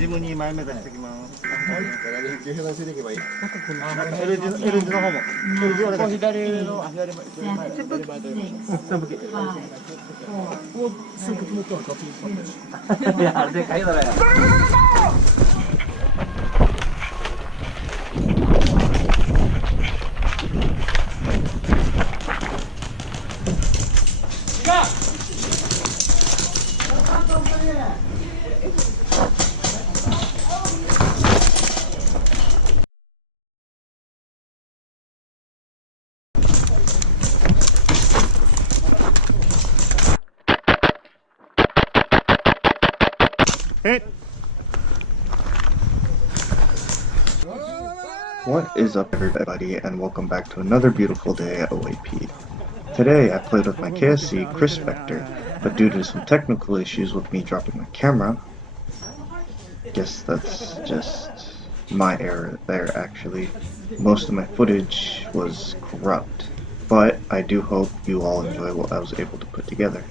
ジムに前目指してきます。急斜ついていけばいい。L 字の方も。L 字は左の左前。いや、あれでかいだろや。Hit. What is up, everybody, and welcome back to another beautiful day at OAP. Today I played with my KSC Kriss Vector, but due to some technical issues with me dropping my camera, guess that's just my error there actually. Most of my footage was corrupt, but I do hope you all enjoy what I was able to put together.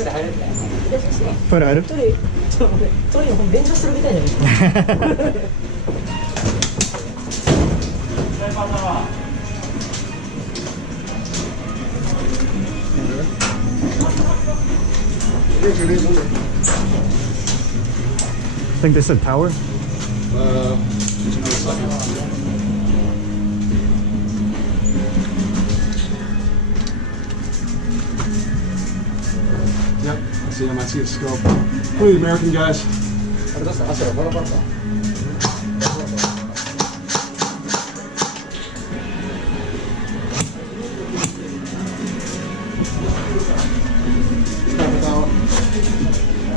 トイレ入る？トイレ勉強するみたいじゃないI think they said tower. Yep, I see him. I see a scope. Who are the American guys?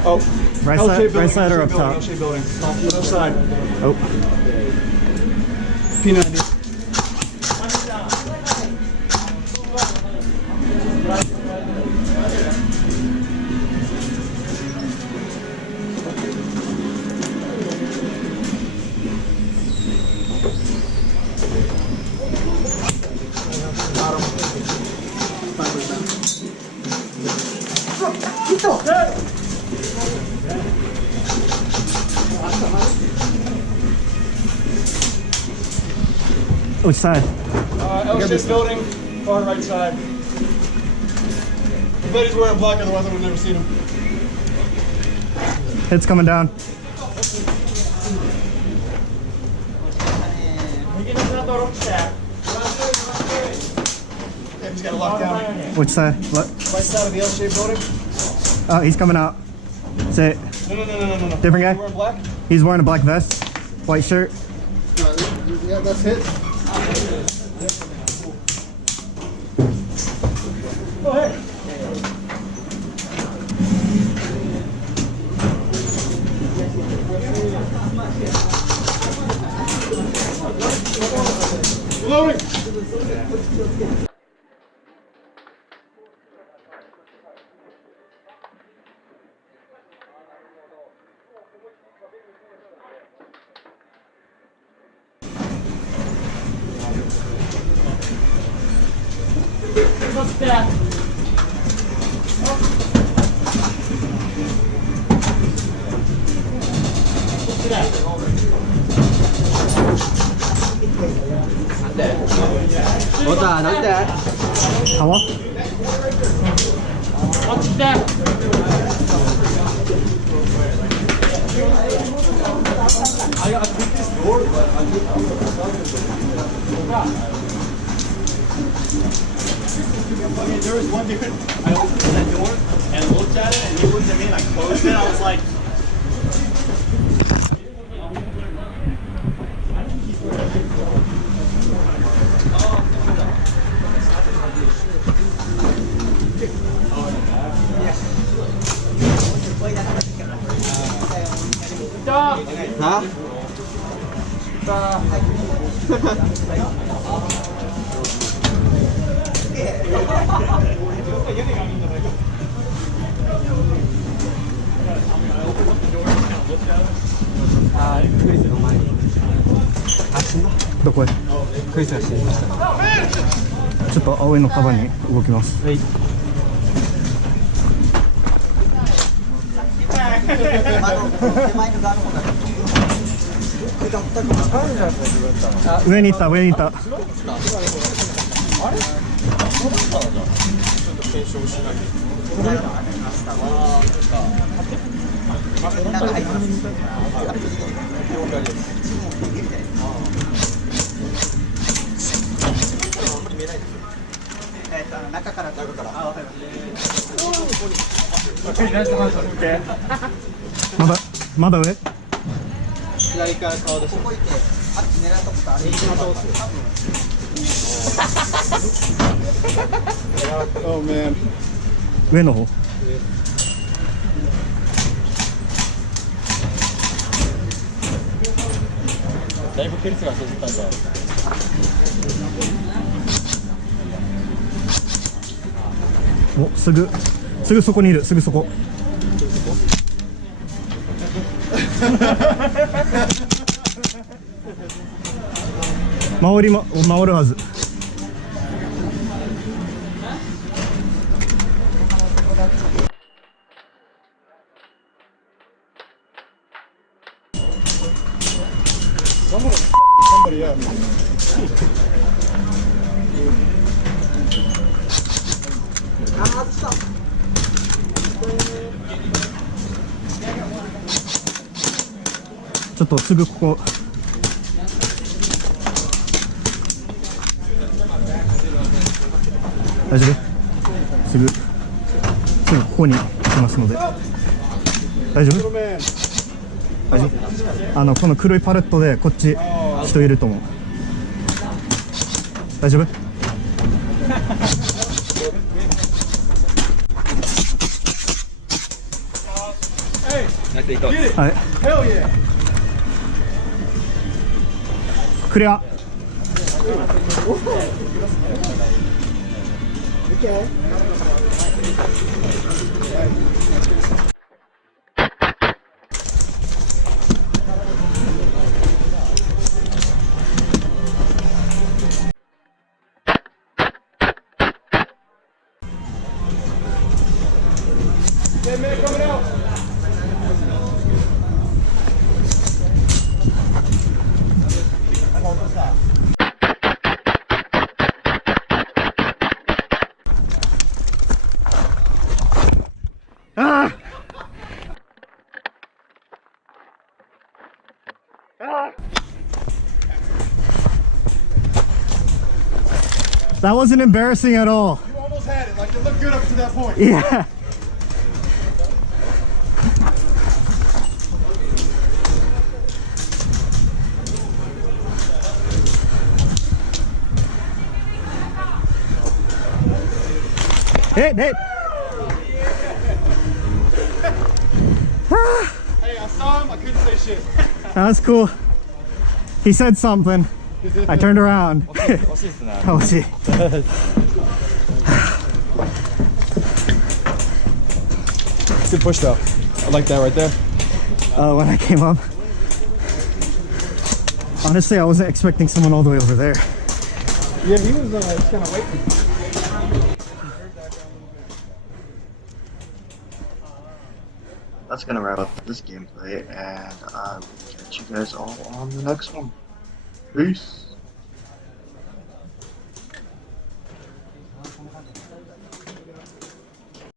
Oh, Right side or up top? L-shaped building. Left side. Oh. P90. Which side? L-shaped building, far right side. Everybody's wearing black, otherwise I would have never seen him. Hit's coming down. Yeah, he's got a lockdown. Which side? What? Right side of the L-shaped building. Oh, he's coming out. Say it. No. Different guy? Wearing black? He's wearing a black vest, white shirt. Yeah, that's it. Go ahead. Loading. What's that? What's that? おたなんで？川? What's that? I think this door, but I think okay, there was one dude, I opened that door and looked at it and he looked at me and I closed it. I was like, Hả?どこへ？クリスが死にました。ちょっと青いのカバーに動きます。はい。上にいた、上にいた。中から。まだ上。左から顔出して。ここ行って、あっち狙ったことある。Oh man。上の方。だいぶクリスが削ったんだ。お、すぐそこにいる、すぐそこ。回るはず。Somebody up. ちょっとすぐここ。大丈夫？すぐここに来ますので。大丈夫？大丈夫？この黒いパレットでこっち人いると思う。大丈夫？はい。クリア。That wasn't embarrassing at all. You almost had it. Like it looked good up to that point. Yeah. Hit. Hey, I saw him. I couldn't say shit. That was cool. He said something. I turned around. 惜しいっすね。惜しい。Good push though. I like that right there. When I came up, honestly, I wasn't expecting someone all the way over there. Yeah, he was kind of waiting. That's gonna wrap up this gameplay, and I will catch you guys all on the next one. Peace.